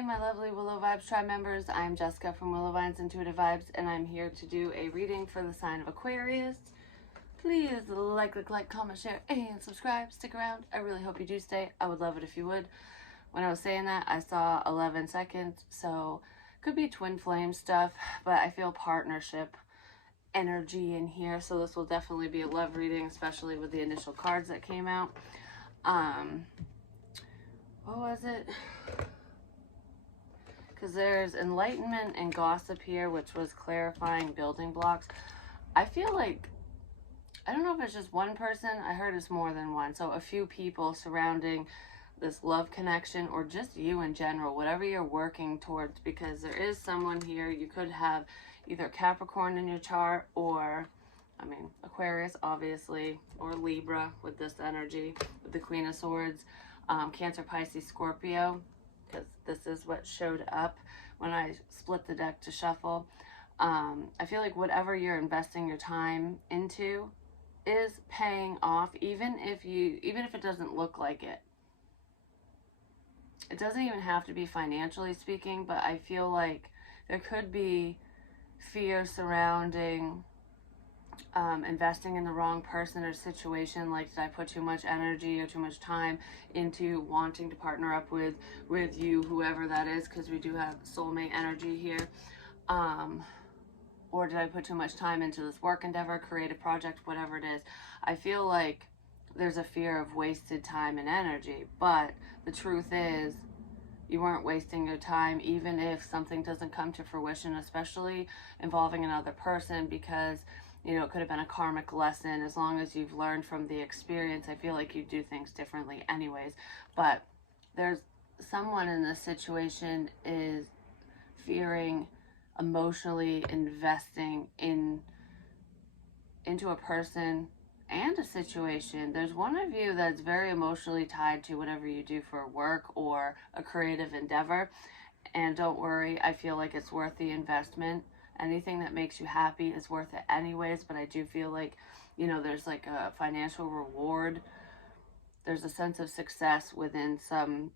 Hey, my lovely Willow Vibes tribe members. I'm Jessica from Willow Vines Intuitive Vibes, and I'm here to do a reading for the sign of Aquarius. Please like, comment, share, and subscribe. Stick around. I really hope you do stay. I would love it if you would. When I was saying that, I saw 11 seconds, so could be twin flame stuff, but I feel partnership energy in here, so this will definitely be a love reading, especially with the initial cards that came out. What was it? Because there's enlightenment and gossip here, which was clarifying building blocks. I feel like, I don't know if it's just one person, I heard it's more than one, so a few people surrounding this love connection, or just you in general, whatever you're working towards, because there is someone here. You could have either Capricorn in your chart, or Aquarius obviously, or Libra with this energy, with the Queen of Swords, Cancer, Pisces, Scorpio, because this is what showed up when I split the deck to shuffle. I feel like whatever you're investing your time into is paying off, even if it doesn't look like it. It doesn't even have to be financially speaking, but I feel like there could be fear surrounding investing in the wrong person or situation. Like, did I put too much energy or too much time into wanting to partner up with you, whoever that is, because we do have soulmate energy here. Or did I put too much time into this work endeavor, creative project, whatever it is. I feel like there's a fear of wasted time and energy, but the truth is you weren't wasting your time, even if something doesn't come to fruition, especially involving another person, because it could have been a karmic lesson. As long as you've learned from the experience, I feel like you do things differently anyways. But there's someone in this situation is fearing emotionally investing into a person and a situation. There's one of you that's very emotionally tied to whatever you do for work or a creative endeavor. And don't worry, I feel like it's worth the investment. Anything that makes you happy is worth it anyways, but I do feel like, there's like a financial reward. There's a sense of success within some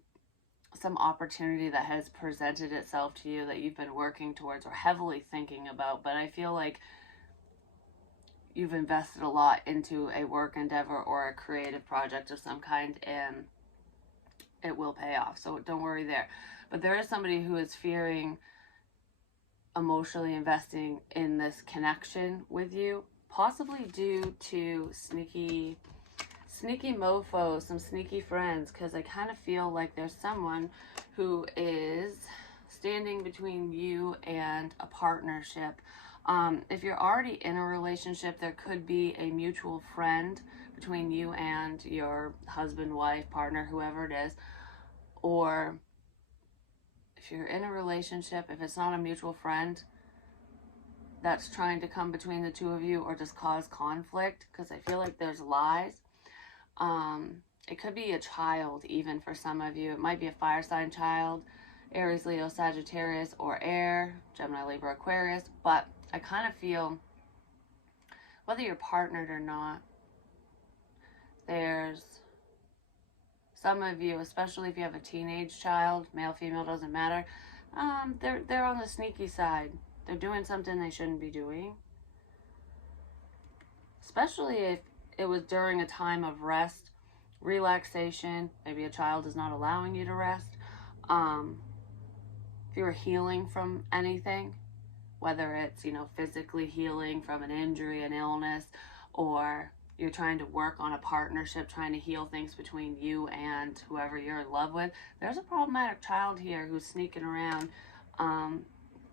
opportunity that has presented itself to you that you've been working towards or heavily thinking about. But I feel like you've invested a lot into a work endeavor or a creative project of some kind, and it will pay off. So don't worry there. But there is somebody who is fearing emotionally investing in this connection with you, possibly due to sneaky mofos, some sneaky friends, because I kind of feel like there's someone who is standing between you and a partnership. If you're already in a relationship, there could be a mutual friend between you and your husband, wife, partner, whoever it is. Or if you're in a relationship, if it's not a mutual friend that's trying to come between the two of you or just cause conflict, because I feel like there's lies. It could be a child even for some of you. It might be a fire sign child, Aries, Leo, Sagittarius, or air, Gemini, Libra, Aquarius. But I kind of feel, whether you're partnered or not, there's some of you, especially if you have a teenage child, male, female, doesn't matter, they're on the sneaky side. They're doing something they shouldn't be doing. Especially if it was during a time of rest, relaxation. Maybe a child is not allowing you to rest. If you're healing from anything, whether it's, physically healing from an injury, an illness, or you're trying to work on a partnership, trying to heal things between you and whoever you're in love with, there's a problematic child here who's sneaking around,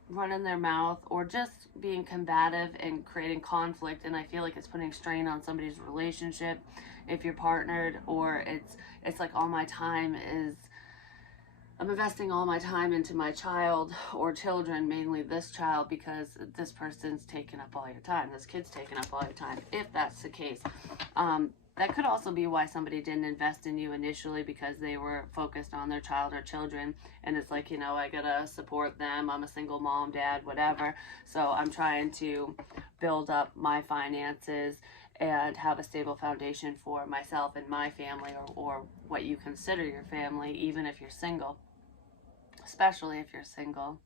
running their mouth, or just being combative and creating conflict. And I feel like it's putting strain on somebody's relationship if you're partnered, or it's like I'm investing all my time into my child or children, mainly this child, because this person's taking up all your time. This kid's taking up all your time, if that's the case. That could also be why somebody didn't invest in you initially, because they were focused on their child or children. And it's like, I gotta support them. I'm a single mom, dad, whatever. So I'm trying to build up my finances and have a stable foundation for myself and my family, or what you consider your family, even if you're single. especially if you're single.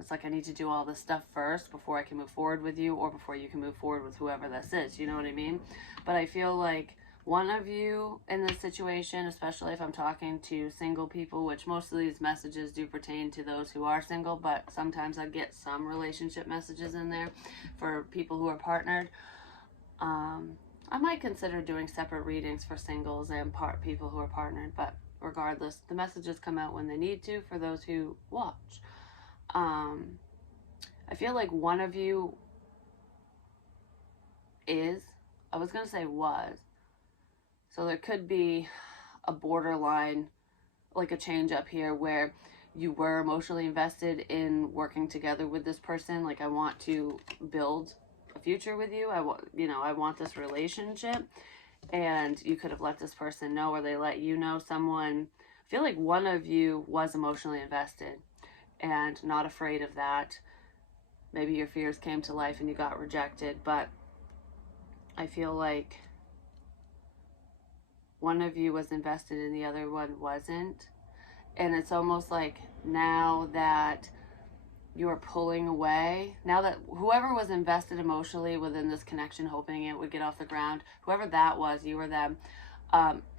It's like I need to do all this stuff first before I can move forward with you, or before you can move forward with whoever this is. You know what I mean? But I feel like one of you in this situation, especially if I'm talking to single people, which most of these messages do pertain to those who are single, but sometimes I get some relationship messages in there for people who are partnered. I might consider doing separate readings for singles and people who are partnered, but regardless, the messages come out when they need to for those who watch. I feel like one of you I was going to say was, so there could be a borderline, like a change up here where you were emotionally invested in working together with this person. Like, I want to build a future with you. I want this relationship. And you could have let this person know, or they let you know. I feel like one of you was emotionally invested and not afraid of that. Maybe your fears came to life and you got rejected, but I feel like one of you was invested and the other one wasn't. And it's almost like now that you're pulling away, now that whoever was invested emotionally within this connection, hoping it would get off the ground, whoever that was, you or them,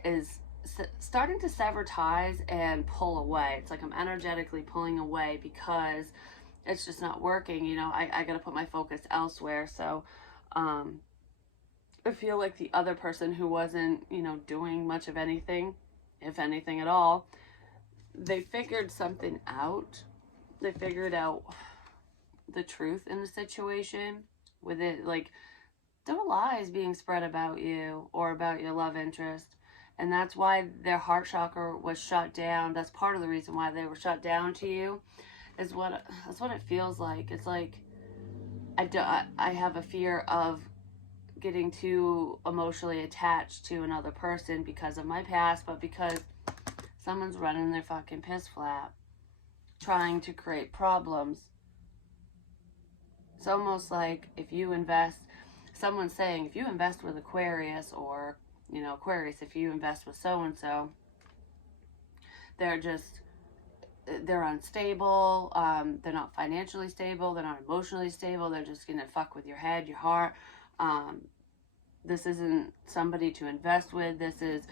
is starting to sever ties and pull away. It's like I'm energetically pulling away because it's just not working. I got to put my focus elsewhere. So I feel like the other person who wasn't, doing much of anything, if anything at all, they figured something out. They figured out the truth in the situation with it. Like, there were lies being spread about you or about your love interest. And that's why their heart chakra was shut down. That's part of the reason why they were shut down to you. That's what it feels like. It's like I have a fear of getting too emotionally attached to another person because of my past, but because someone's running their fucking piss flat, trying to create problems. It's almost like someone's saying, if you invest with Aquarius, or, Aquarius, if you invest with so-and-so, they're unstable, they're not financially stable, they're not emotionally stable, they're just gonna fuck with your head, your heart. This isn't somebody to invest with. This is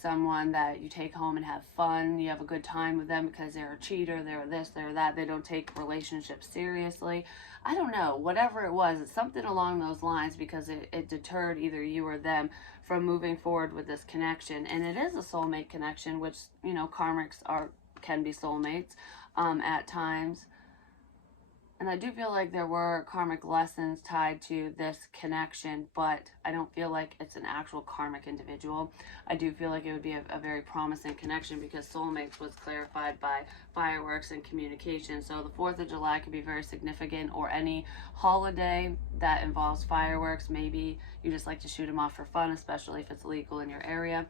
someone that you take home and have fun. You have a good time with them because they're a cheater, they're this, they're that. They don't take relationships seriously. I don't know, whatever it was, it's something along those lines, because it deterred either you or them from moving forward with this connection. And it is a soulmate connection, which, karmics can be soulmates at times. And I do feel like there were karmic lessons tied to this connection, but I don't feel like it's an actual karmic individual. I do feel like it would be a very promising connection, because soulmates was clarified by fireworks and communication. So the 4th of July could be very significant, or any holiday that involves fireworks. Maybe you just like to shoot them off for fun, especially if it's legal in your area.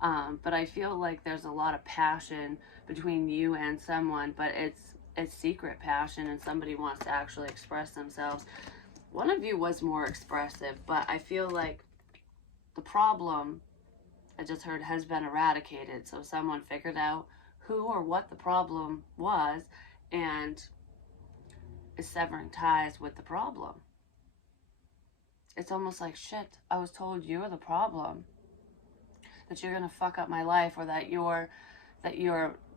But I feel like there's a lot of passion between you and someone, but it's secret passion, and somebody wants to actually express themselves. One of you was more expressive, but I feel like the problem, I just heard, has been eradicated. So someone figured out who or what the problem was and is severing ties with the problem. It's almost like, shit, I was told you're the problem, that you're gonna fuck up my life, or that you're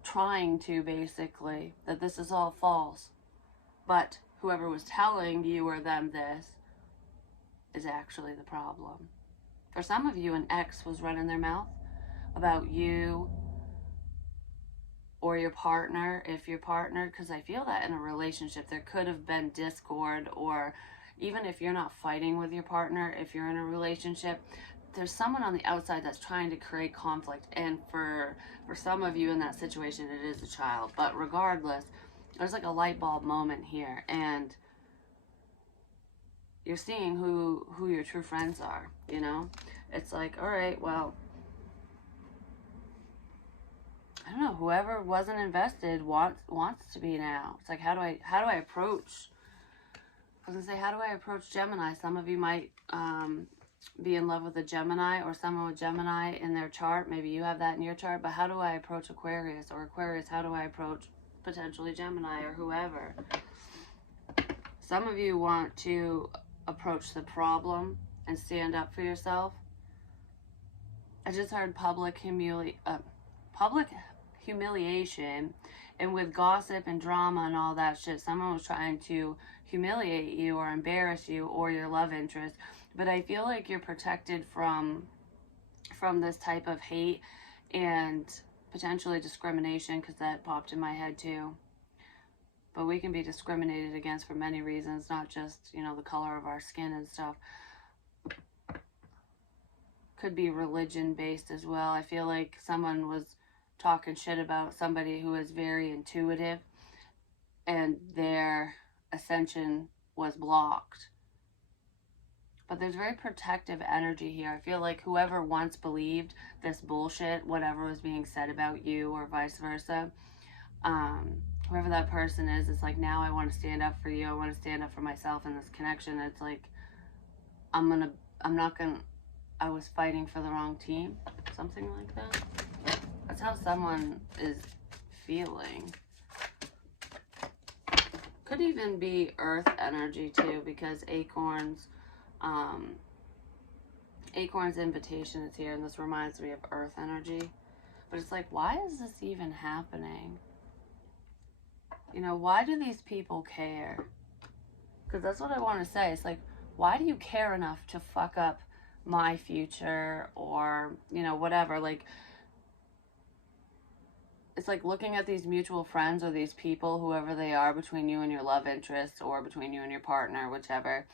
trying to, basically, that this is all false. But whoever was telling you or them this is actually the problem. For some of you, an ex was running their mouth about you or your partner, if you're partnered, because I feel that in a relationship there could have been discord, or even if you're not fighting with your partner, if you're in a relationship, there's someone on the outside that's trying to create conflict. And for some of you in that situation, it is a child. But regardless, there's like a light bulb moment here, and you're seeing who your true friends are. It's like, all right, well, I don't know, whoever wasn't invested wants to be now. It's like, how do I approach? I was gonna say, how do I approach Gemini? Some of you might be in love with a Gemini or someone with Gemini in their chart. Maybe you have that in your chart, but how do I approach Aquarius? Or Aquarius, how do I approach potentially Gemini or whoever? Some of you want to approach the problem and stand up for yourself. I just heard public humiliation, and with gossip and drama and all that shit, someone was trying to humiliate you or embarrass you or your love interest. But I feel like you're protected from this type of hate and potentially discrimination, because that popped in my head too. But we can be discriminated against for many reasons, not just, you know, the color of our skin and stuff. Could be religion based as well. I feel like someone was talking shit about somebody who is very intuitive and their ascension was blocked. But there's very protective energy here. I feel like whoever once believed this bullshit, whatever was being said about you or vice versa, whoever that person is, it's like, now I want to stand up for you. I want to stand up for myself in this connection. It's like, I was fighting for the wrong team. Something like that. That's how someone is feeling. Could even be earth energy too, because Acorn's invitation is here, and this reminds me of earth energy. But it's like, why is this even happening? You know, why do these people care? Because that's what I want to say. It's like, why do you care enough to fuck up my future, or, you know, whatever? Like, it's like looking at these mutual friends or these people, whoever they are, between you and your love interest, or between you and your partner, whichever,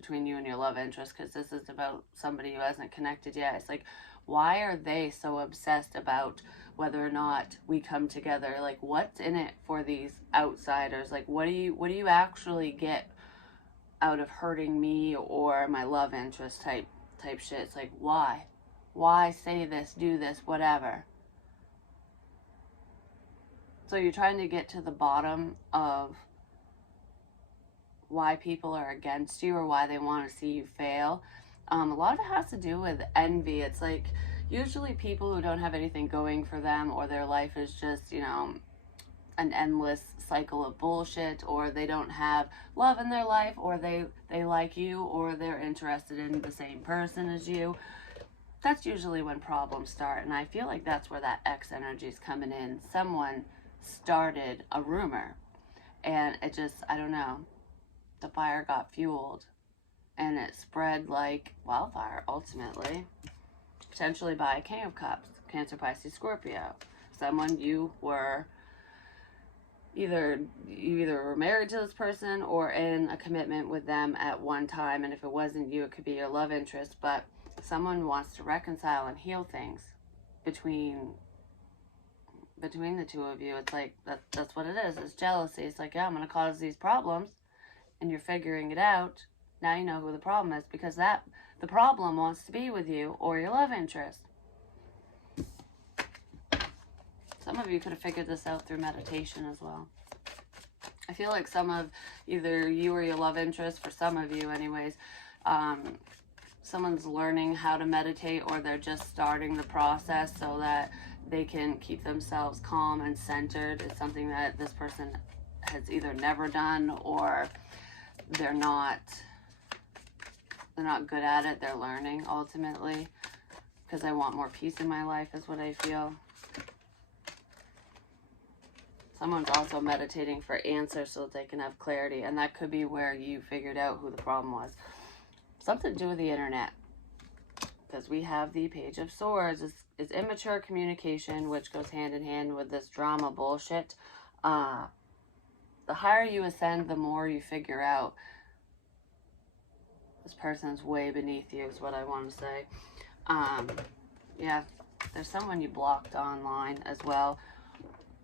between you and your love interest, because this is about somebody who hasn't connected yet. It's like, why are they so obsessed about whether or not we come together? Like, what's in it for these outsiders? Like, what do you actually get out of hurting me or my love interest type shit? It's like, why say this, do this, whatever? So you're trying to get to the bottom of why people are against you or why they want to see you fail. A lot of it has to do with envy. It's like, usually people who don't have anything going for them, or their life is just, you know, an endless cycle of bullshit, or they don't have love in their life, or they like you, or they're interested in the same person as you. That's usually when problems start, and I feel like that's where that X energy is coming in. Someone started a rumor, and it just, I don't know, the fire got fueled, and it spread like wildfire, ultimately. Potentially by a King of Cups, Cancer, Pisces, Scorpio. Someone you were either were married to this person or in a commitment with them at one time, and if it wasn't you, it could be your love interest. But someone wants to reconcile and heal things between the two of you. It's like, that's what it is. It's jealousy. It's like, yeah, I'm going to cause these problems, and you're figuring it out. Now you know who the problem is, because the problem wants to be with you or your love interest. Some of you could have figured this out through meditation as well. I feel like some of either you or your love interest, for some of you anyways, someone's learning how to meditate, or they're just starting the process so that they can keep themselves calm and centered. It's something that this person has either never done, or they're not good at it. They're learning, ultimately, because I want more peace in my life is what I feel. Someone's also meditating for answers so that they can have clarity, and that could be where you figured out who the problem was. Something to do with the internet, because we have the Page of Swords. Is immature communication, which goes hand in hand with this drama bullshit. The higher you ascend, the more you figure out this person's way beneath you, is what I want to say. Yeah, there's someone you blocked online as well.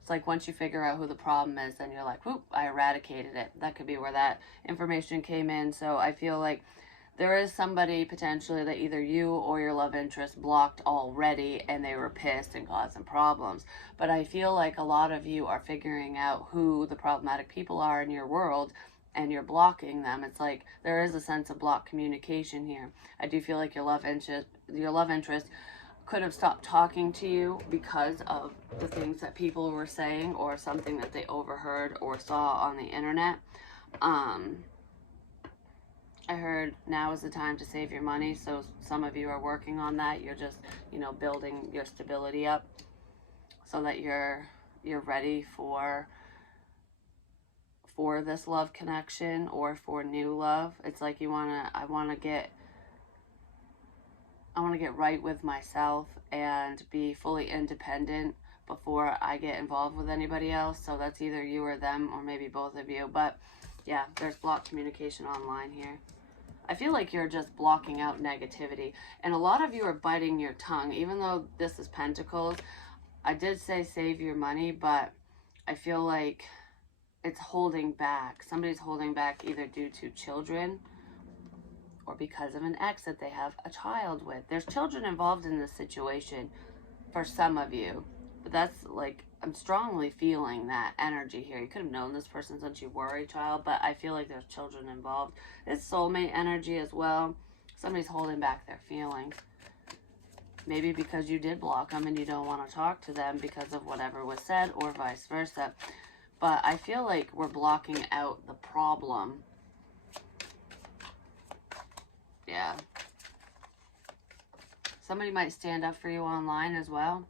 It's like, once you figure out who the problem is, then you're like, whoop, I eradicated it. That could be where that information came in. So I feel like there is somebody potentially that either you or your love interest blocked already, and they were pissed and causing problems. But I feel like a lot of you are figuring out who the problematic people are in your world, and you're blocking them. It's like there is a sense of blocked communication here. I do feel like your love interest could have stopped talking to you because of the things that people were saying, or something that they overheard or saw on the internet. I heard now is the time to save your money. So some of you are working on that. You're just, building your stability up so that you're ready for this love connection or for new love. It's like I want to get right with myself and be fully independent before I get involved with anybody else. So that's either you or them, or maybe both of you. But yeah, there's blocked communication online here. I feel like you're just blocking out negativity. And a lot of you are biting your tongue. Even though this is Pentacles, I did say save your money, but I feel like it's holding back. Somebody's holding back either due to children or because of an ex that they have a child with. There's children involved in this situation for some of you. But that's like, I'm strongly feeling that energy here. You could have known this person since you were a child, but I feel like there's children involved. It's soulmate energy as well. Somebody's holding back their feelings. Maybe because you did block them and you don't want to talk to them because of whatever was said, or vice versa. But I feel like we're blocking out the problem. Yeah. Somebody might stand up for you online as well,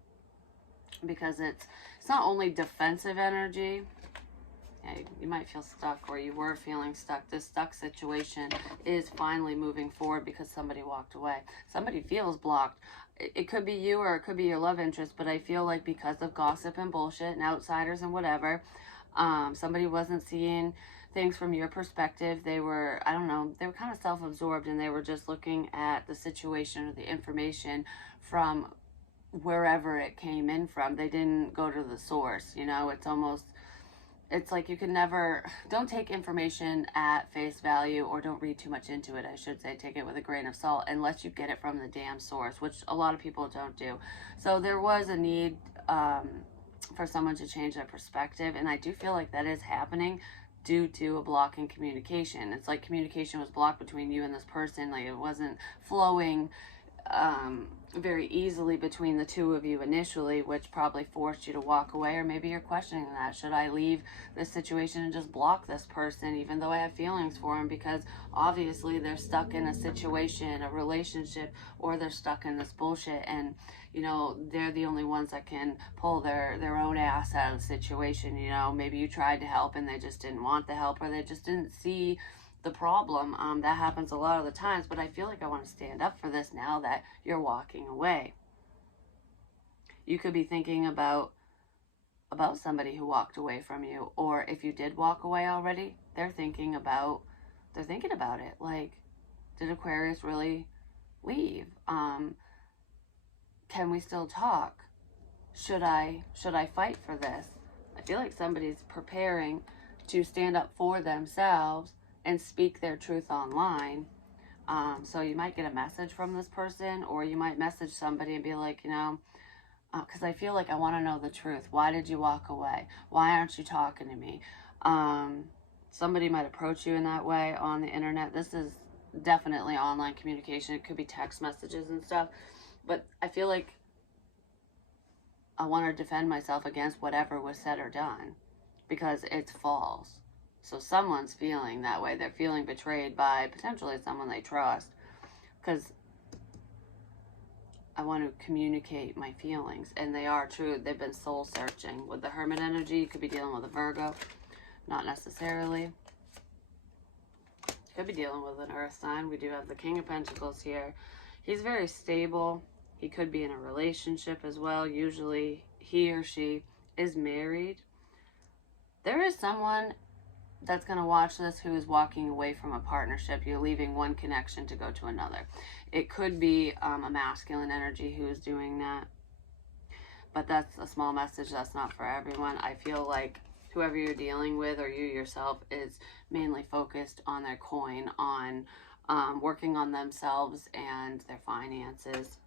because it's not only defensive energy. Yeah, you might feel stuck, or you were feeling stuck. This stuck situation is finally moving forward because somebody walked away. Somebody feels blocked. It could be you, or it could be your love interest, but I feel like because of gossip and bullshit and outsiders and whatever, somebody wasn't seeing things from your perspective. They were, I don't know, they were kind of self-absorbed, and they were just looking at the situation or the information from wherever it came in from. They didn't go to the source. It's like you can never, don't take information at face value, or don't read too much into it, I should say. Take it with a grain of salt, unless you get it from the damn source, which a lot of people don't do. So there was a need for someone to change their perspective, and I do feel like that is happening due to a block in communication. It's like communication was blocked between you and this person. Like, it wasn't flowing very easily between the two of you initially, which probably forced you to walk away. Or maybe you're questioning that. Should I leave this situation and just block this person, even though I have feelings for them? Because obviously they're stuck in a situation, a relationship, or they're stuck in this bullshit, and they're the only ones that can pull their own ass out of the situation. Maybe you tried to help and they just didn't want the help, or they just didn't see the problem. That happens a lot of the times, but I feel like I want to stand up for this now that you're walking away. You could be thinking about somebody who walked away from you, or if you did walk away already, they're thinking about it. Like, did Aquarius really leave? Can we still talk? Should I fight for this? I feel like somebody's preparing to stand up for themselves and speak their truth online. So you might get a message from this person, or you might message somebody and be like, because I feel like I want to know the truth. Why did you walk away? Why aren't you talking to me? Somebody might approach you in that way on the internet. This is definitely online communication. It could be text messages and stuff. But I feel like I want to defend myself against whatever was said or done, because it's false. So someone's feeling that way. They're feeling betrayed by potentially someone they trust, because I want to communicate my feelings, and they are true. They've been soul searching. With the Hermit energy, you could be dealing with a Virgo. Not necessarily. You could be dealing with an Earth sign. We do have the King of Pentacles here. He's very stable. He could be in a relationship as well. Usually he or she is married. There is someone that's going to watch this who is walking away from a partnership. You're leaving one connection to go to another. It could be a masculine energy who is doing that. But that's a small message. That's not for everyone. I feel like whoever you're dealing with, or you yourself, is mainly focused on their coin, on working on themselves and their finances.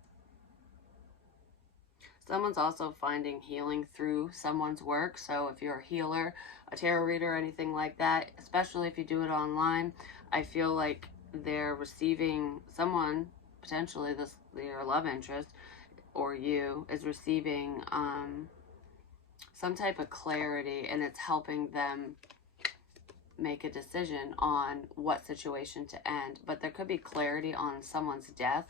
Someone's also finding healing through someone's work. So if you're a healer, a tarot reader, anything like that, especially if you do it online, I feel like they're receiving someone, potentially your love interest or you, is receiving some type of clarity, and it's helping them make a decision on what situation to end. But there could be clarity on someone's death,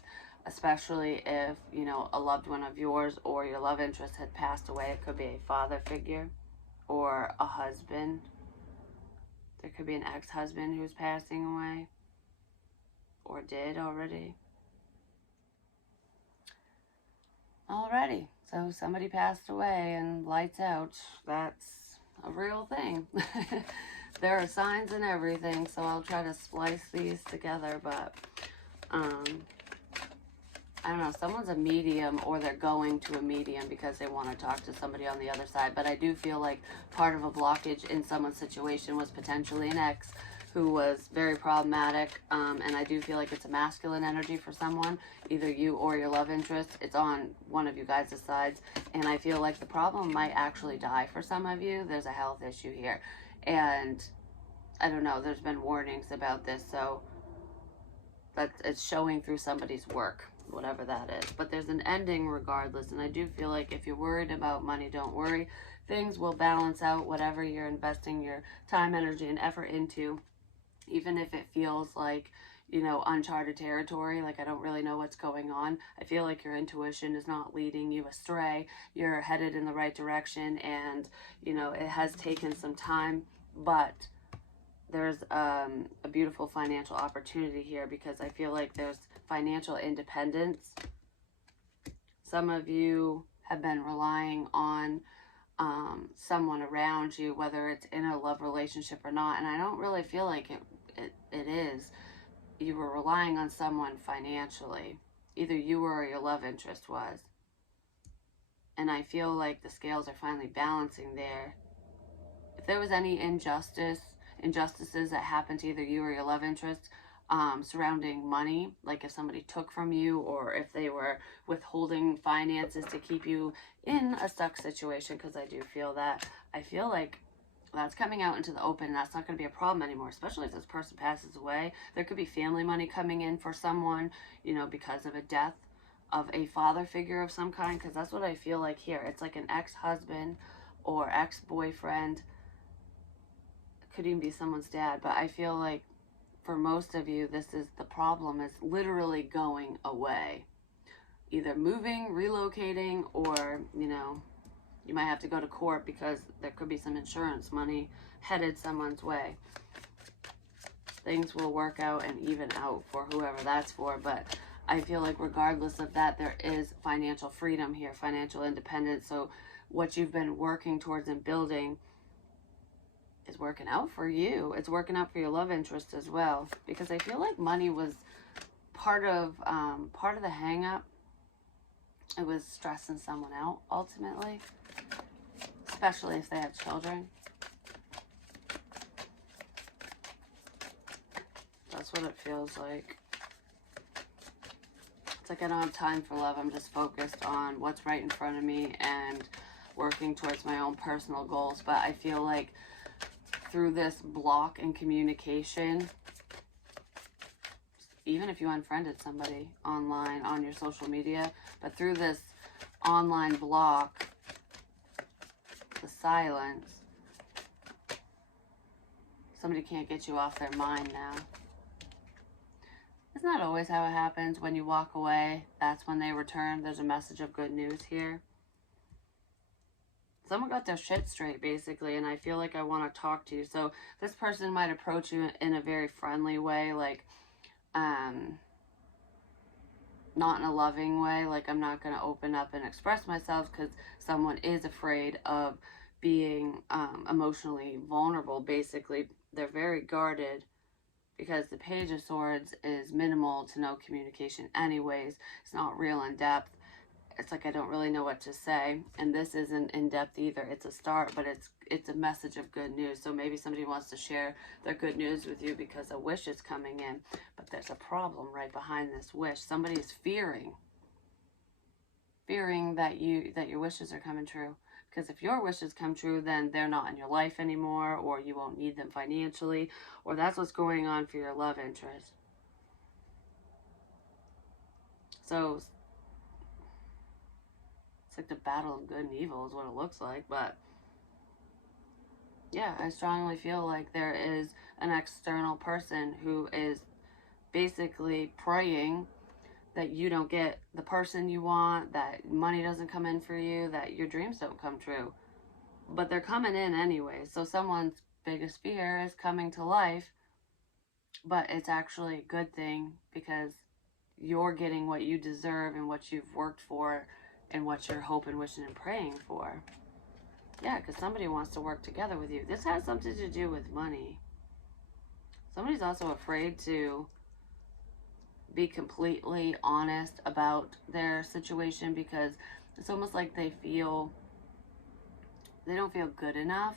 especially if, you know, a loved one of yours or your love interest had passed away. It could be a father figure or a husband. There could be an ex-husband who's passing away or did already. Alrighty, so somebody passed away and lights out. That's a real thing. There are signs and everything, so I'll try to splice these together, but I don't know, someone's a medium, or they're going to a medium because they want to talk to somebody on the other side. But I do feel like part of a blockage in someone's situation was potentially an ex who was very problematic, and I do feel like it's a masculine energy for someone, either you or your love interest. It's on one of you guys' sides, and I feel like the problem might actually die for some of you. There's a health issue here, and I don't know, there's been warnings about this, so it's showing through somebody's work, whatever that is. But there's an ending regardless, and I do feel like if you're worried about money, don't worry. Things will balance out, whatever you're investing your time, energy, and effort into. Even if it feels like, you know, uncharted territory, like I don't really know what's going on, I feel like your intuition is not leading you astray. You're headed in the right direction, and, you know, it has taken some time, but there's a beautiful financial opportunity here, because I feel like there's financial independence. Some of you have been relying on someone around you, whether it's in a love relationship or not, and I don't really feel like it is. You were relying on someone financially. Either you were or your love interest was. And I feel like the scales are finally balancing there. If there was any injustices that happened to either you or your love interest surrounding money, like if somebody took from you, or if they were withholding finances to keep you in a stuck situation, because I do feel that, I feel like that's coming out into the open, and that's not going to be a problem anymore, especially if this person passes away. There could be family money coming in for someone, you know, because of a death of a father figure of some kind, because that's what I feel like here. It's like an ex-husband or ex-boyfriend. Could even be someone's dad, but I feel like for most of you, this is the problem, is literally going away. Either moving, relocating, or, you know, you might have to go to court because there could be some insurance money headed someone's way. Things will work out and even out for whoever that's for, but I feel like regardless of that, there is financial freedom here, financial independence. So what you've been working towards and building is working out for you. It's working out for your love interest as well, because I feel like money was part of the hang up. It was stressing someone out ultimately, especially if they have children. That's what it feels like. It's like I don't have time for love. I'm just focused on what's right in front of me and working towards my own personal goals. But I feel like through this block in communication, even if you unfriended somebody online on your social media, but through this online block, the silence, somebody can't get you off their mind now. It's not always how it happens. When you walk away, that's when they return. There's a message of good news here. Someone got their shit straight, basically, and I feel like I want to talk to you. So this person might approach you in a very friendly way, like, not in a loving way. Like, I'm not going to open up and express myself because someone is afraid of being emotionally vulnerable, basically. They're very guarded because the Page of Swords is minimal to no communication anyways. It's not real in depth. It's like I don't really know what to say, and this isn't in depth either. It's a start, but it's a message of good news. So maybe somebody wants to share their good news with you because a wish is coming in, but there's a problem right behind this wish. Somebody is fearing fearing that your wishes are coming true. Because if your wishes come true, then they're not in your life anymore, or you won't need them financially, or that's what's going on for your love interest. So it's like the battle of good and evil is what it looks like. But yeah, I strongly feel like there is an external person who is basically praying that you don't get the person you want, that money doesn't come in for you, that your dreams don't come true. But they're coming in anyway. So someone's biggest fear is coming to life, but it's actually a good thing because you're getting what you deserve and what you've worked for and what you're hoping, wishing, and praying for. Yeah, because somebody wants to work together with you. This has something to do with money. Somebody's also afraid to be completely honest about their situation because it's almost like they don't feel good enough.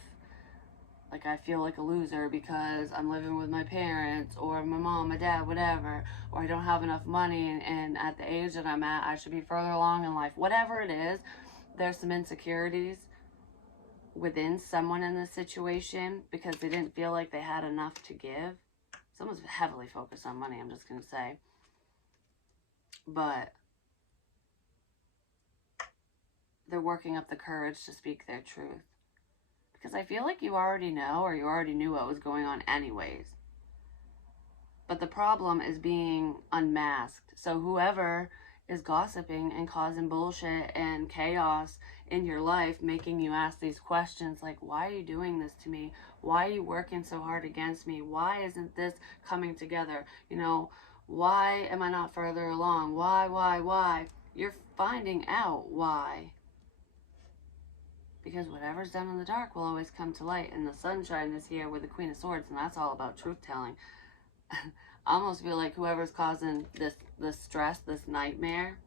Like, I feel like a loser because I'm living with my parents or my mom, my dad, whatever, or I don't have enough money, and at the age that I'm at, I should be further along in life. Whatever it is, there's some insecurities within someone in this situation because they didn't feel like they had enough to give. Someone's heavily focused on money, I'm just going to say. But they're working up the courage to speak their truth. Because I feel like you already know, or you already knew what was going on anyways. But the problem is being unmasked. So whoever is gossiping and causing bullshit and chaos in your life, making you ask these questions like, why are you doing this to me? Why are you working so hard against me? Why isn't this coming together? You know, why am I not further along? Why? You're finding out why. Because whatever's done in the dark will always come to light, and the sunshine is here with the Queen of Swords, and that's all about truth-telling. I almost feel like whoever's causing this stress, this nightmare,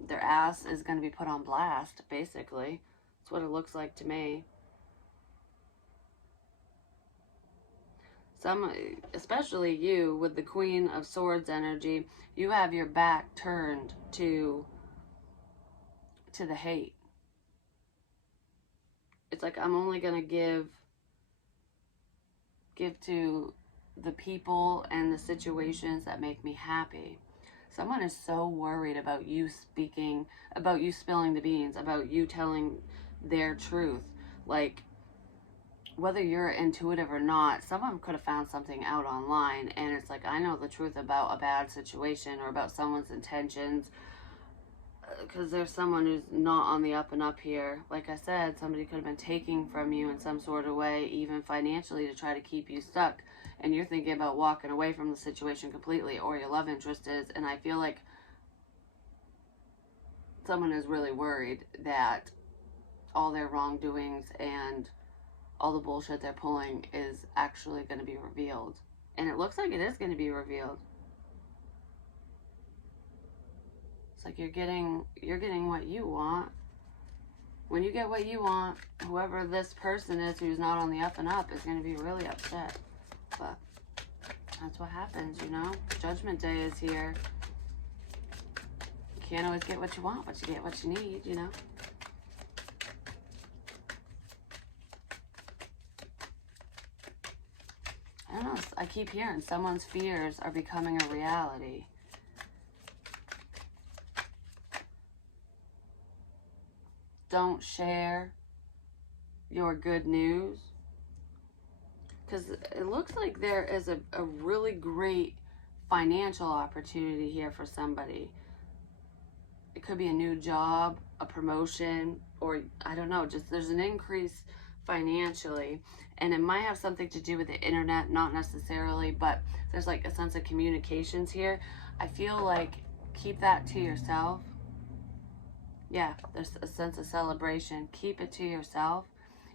their ass is going to be put on blast, basically. That's what it looks like to me. Especially you, with the Queen of Swords energy, you have your back turned to the hate. It's like, I'm only going to give to the people and the situations that make me happy. Someone is so worried about you speaking, about you spilling the beans, about you telling their truth. Like, whether you're intuitive or not, someone could have found something out online, and it's like, I know the truth about a bad situation or about someone's intentions, because there's someone who's not on the up and up here. Like I said, somebody could have been taking from you in some sort of way, even financially, to try to keep you stuck. And you're thinking about walking away from the situation completely, or your love interest is. And I feel like someone is really worried that all their wrongdoings and all the bullshit they're pulling is actually going to be revealed. And it looks like it is going to be revealed. It's like you're getting what you want. When you get what you want, whoever this person is who's not on the up and up is going to be really upset. But that's what happens, you know? Judgment Day is here. You can't always get what you want, but you get what you need, you know? I don't know. I keep hearing someone's fears are becoming a reality. Don't share your good news, because it looks like there is a really great financial opportunity here for somebody. It could be a new job, a promotion, or I don't know, just there's an increase financially, and it might have something to do with the internet, not necessarily, but there's like a sense of communications here. I feel like keep that to yourself. Yeah, there's a sense of celebration. Keep it to yourself.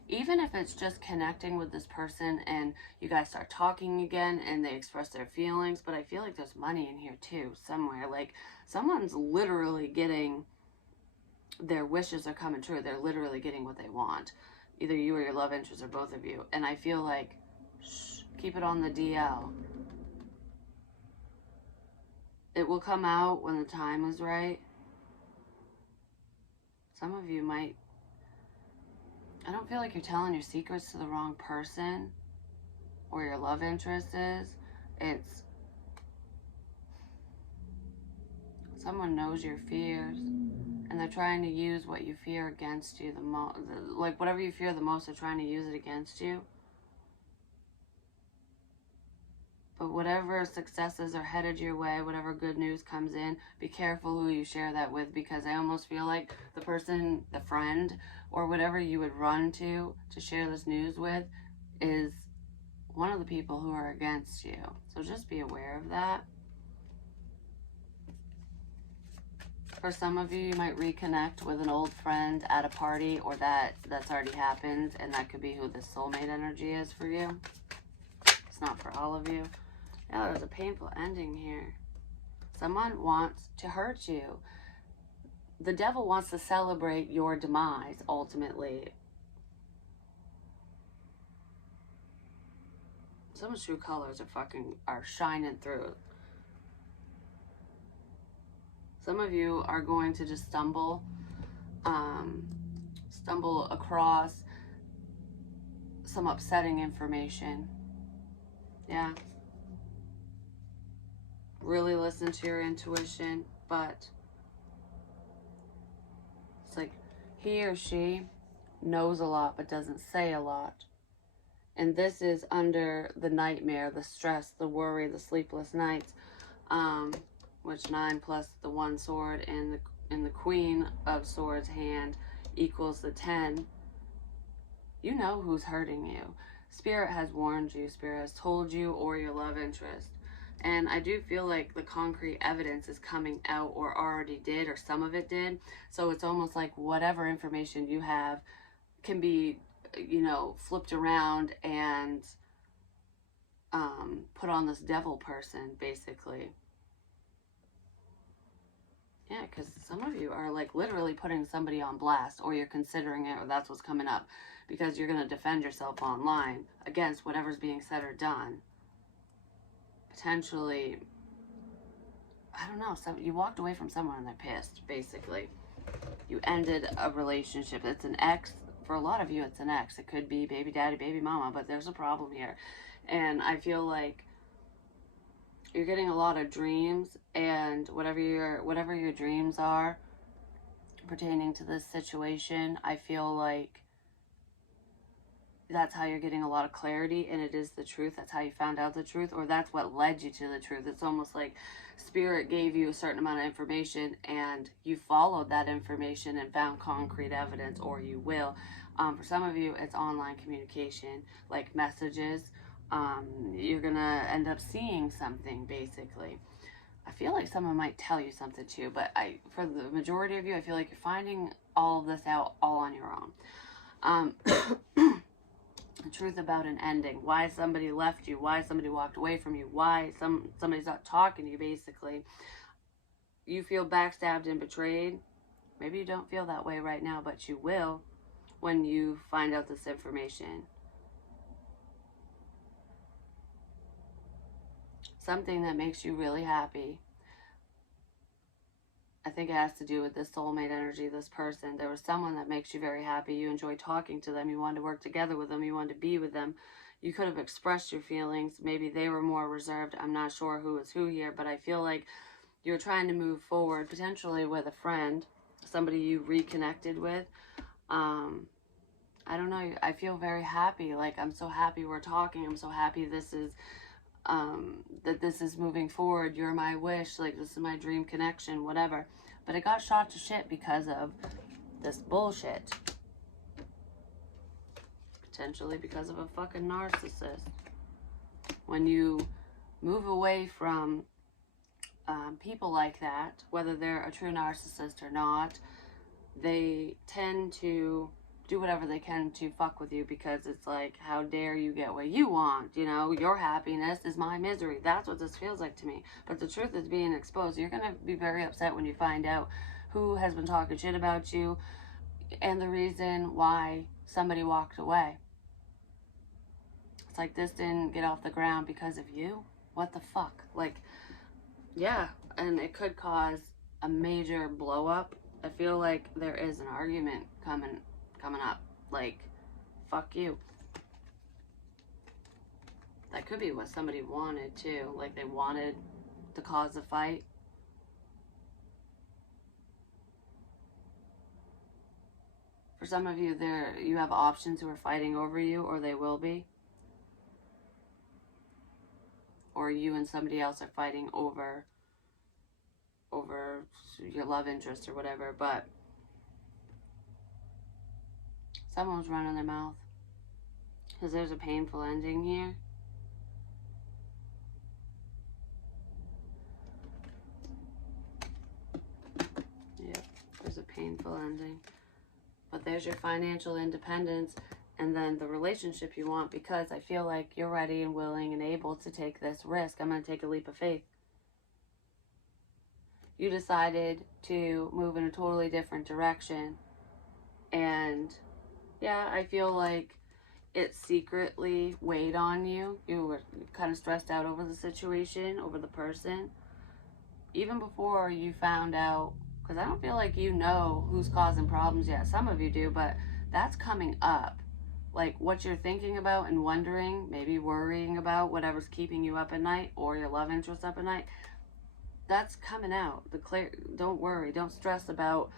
Even if it's just connecting with this person and you guys start talking again and they express their feelings. But I feel like there's money in here too, somewhere. Like, someone's literally getting, their wishes are coming true. They're literally getting what they want. Either you or your love interest, or both of you. And I feel like, shh, keep it on the DL. It will come out when the time is right. Some of you might, I don't feel like you're telling your secrets to the wrong person or your love interest is. It's someone knows your fears and they're trying to use what you fear against you the most. Like whatever you fear the most, they're trying to use it against you. But whatever successes are headed your way, whatever good news comes in, be careful who you share that with, because I almost feel like the person, the friend, or whatever you would run to share this news with is one of the people who are against you. So just be aware of that. For some of you, you might reconnect with an old friend at a party, or that's already happened, and that could be who this soulmate energy is for you. It's not for all of you. Yeah, there's a painful ending here. Someone wants to hurt you. The devil wants to celebrate your demise, ultimately. Someone's true colors are shining through. Some of you are going to just stumble across some upsetting information. Yeah. Really listen to your intuition, but it's like he or she knows a lot but doesn't say a lot. And this is under the nightmare, the stress, the worry, the sleepless nights, which 9 plus the 1 sword in the Queen of Swords hand equals the 10. You know who's hurting you. Spirit has warned you. Spirit has told you, or your love interest. And I do feel like the concrete evidence is coming out, or already did, or some of it did. So it's almost like whatever information you have can be, flipped around and put on this devil person, basically. Yeah, because some of you are like literally putting somebody on blast, or you're considering it, or that's what's coming up, because you're going to defend yourself online against whatever's being said or done. Potentially, I don't know, you walked away from someone and they're pissed, basically. You ended a relationship. It's an ex. For a lot of you, it's an ex. It could be baby daddy, baby mama, but there's a problem here. And I feel like you're getting a lot of dreams, and whatever your dreams are pertaining to this situation, I feel like that's how you're getting a lot of clarity, and it is the truth. That's how you found out the truth, or that's what led you to the truth. It's almost like Spirit gave you a certain amount of information and you followed that information and found concrete evidence, or you will. For some of you, it's online communication, like messages. You're gonna end up seeing something, basically. I feel like someone might tell you something too, but for the majority of you, I feel like you're finding all of this out all on your own. The truth about an ending, why somebody left you, why somebody walked away from you, why somebody's not talking to you, basically. You feel backstabbed and betrayed. Maybe you don't feel that way right now, but you will when you find out this information. Something that makes you really happy. I think it has to do with this soulmate energy, this person. There was someone that makes you very happy. You enjoy talking to them. You wanted to work together with them. You wanted to be with them. You could have expressed your feelings. Maybe they were more reserved. I'm not sure who is who here, but I feel like you're trying to move forward, potentially with a friend, somebody you reconnected with. I don't know. I feel very happy. Like, I'm so happy we're talking. I'm so happy this is that this is moving forward. You're my wish, like this is my dream connection, whatever. But it got shot to shit because of this bullshit. Potentially because of a fucking narcissist. When you move away from people like that, whether they're a true narcissist or not, they tend to do whatever they can to fuck with you, because it's like, how dare you get what you want? Your happiness is my misery. That's what this feels like to me. But the truth is being exposed. You're going to be very upset when you find out who has been talking shit about you and the reason why somebody walked away. It's like, this didn't get off the ground because of you? What the fuck? Like, yeah, and it could cause a major blow up. I feel like there is an argument coming up. Like, fuck you. That could be what somebody wanted too. Like, they wanted to cause a fight. For some of you, you have options who are fighting over you, or they will be. Or you and somebody else are fighting over your love interest or whatever, but someone's running their mouth. Because there's a painful ending here. Yep, there's a painful ending. But there's your financial independence, and then the relationship you want, because I feel like you're ready and willing and able to take this risk. I'm going to take a leap of faith. You decided to move in a totally different direction, and yeah, I feel like it secretly weighed on you. You were kind of stressed out over the situation, over the person, even before you found out, because I don't feel like you know who's causing problems yet. Some of you do, but that's coming up. Like, what you're thinking about and wondering, maybe worrying about, whatever's keeping you up at night, or your love interest up at night, that's coming out. Don't worry, don't stress about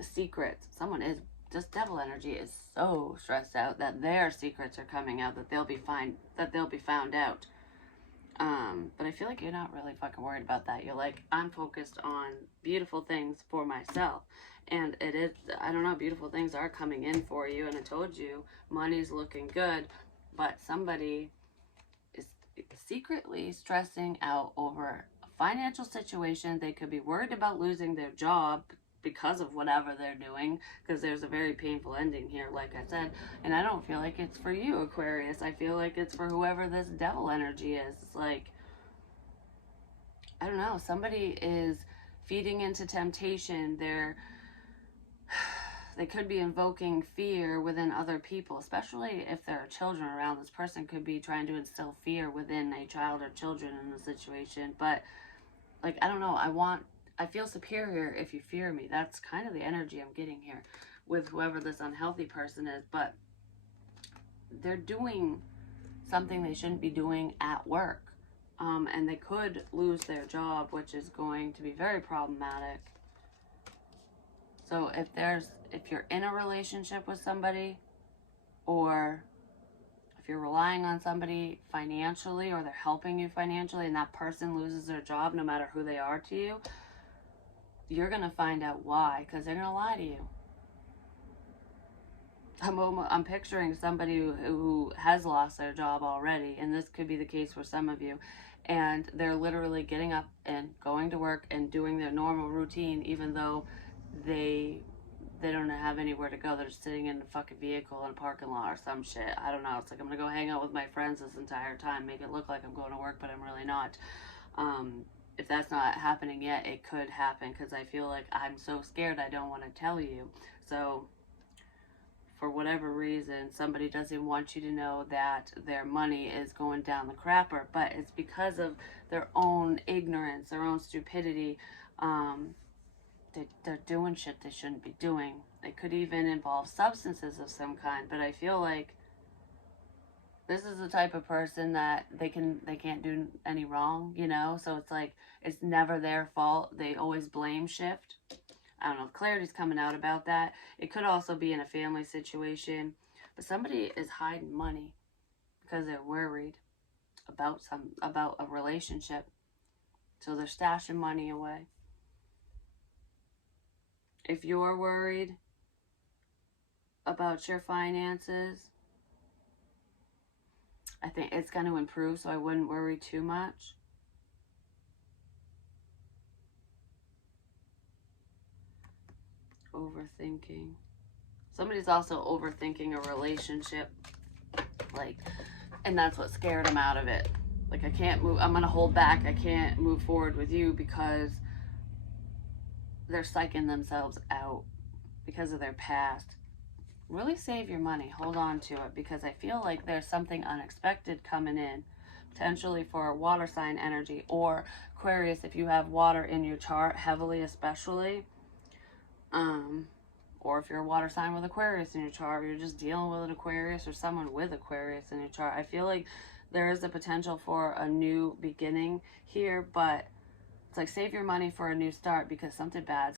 secrets. Someone is, this devil energy is so stressed out that their secrets are coming out, that they'll be found out. But I feel like you're not really fucking worried about that. You're like, I'm focused on beautiful things for myself. And it is, I don't know, beautiful things are coming in for you. And I told you, money's looking good, but somebody is secretly stressing out over a financial situation. They could be worried about losing their job because of whatever they're doing, because there's a very painful ending here, like I said. And I don't feel like it's for you, Aquarius. I feel like it's for whoever this devil energy is. It's like, I don't know, somebody is feeding into temptation. They could be invoking fear within other people, especially if there are children around. This person could be trying to instill fear within a child or children in the situation. But, like, I don't know, I feel superior if you fear me. That's kind of the energy I'm getting here with whoever this unhealthy person is. But they're doing something they shouldn't be doing at work. And they could lose their job, which is going to be very problematic. So if you're in a relationship with somebody, or if you're relying on somebody financially, or they're helping you financially, and that person loses their job, no matter who they are to you, you're going to find out why, because they're going to lie to you. I'm picturing somebody who has lost their job already, and this could be the case for some of you, and they're literally getting up and going to work and doing their normal routine, even though they don't have anywhere to go. They're just sitting in a fucking vehicle in a parking lot or some shit. I don't know. It's like, I'm going to go hang out with my friends this entire time, make it look like I'm going to work, but I'm really not. If that's not happening yet, it could happen, because I feel like I'm so scared I don't want to tell you. So for whatever reason, somebody doesn't want you to know that their money is going down the crapper, but it's because of their own ignorance, their own stupidity. They're doing shit they shouldn't be doing. It could even involve substances of some kind, but I feel like this is the type of person that they can't do any wrong, you know? So it's like, it's never their fault. They always blame shift. I don't know, clarity's coming out about that. It could also be in a family situation, but somebody is hiding money because they're worried about a relationship. So they're stashing money away. If you're worried about your finances, I think it's going to improve, so I wouldn't worry too much. Overthinking. Somebody's also overthinking a relationship, like, and that's what scared them out of it. Like, I can't move, I'm going to hold back, I can't move forward with you because they're psyching themselves out because of their past. Really save your money. Hold on to it, because I feel like there's something unexpected coming in. potentially for water sign energy, or Aquarius if you have water in your chart heavily, especially. Or if you're a water sign with Aquarius in your chart, or you're just dealing with an Aquarius or someone with Aquarius in your chart. I feel like there is the potential for a new beginning here, but it's like save your money for a new start because something bad's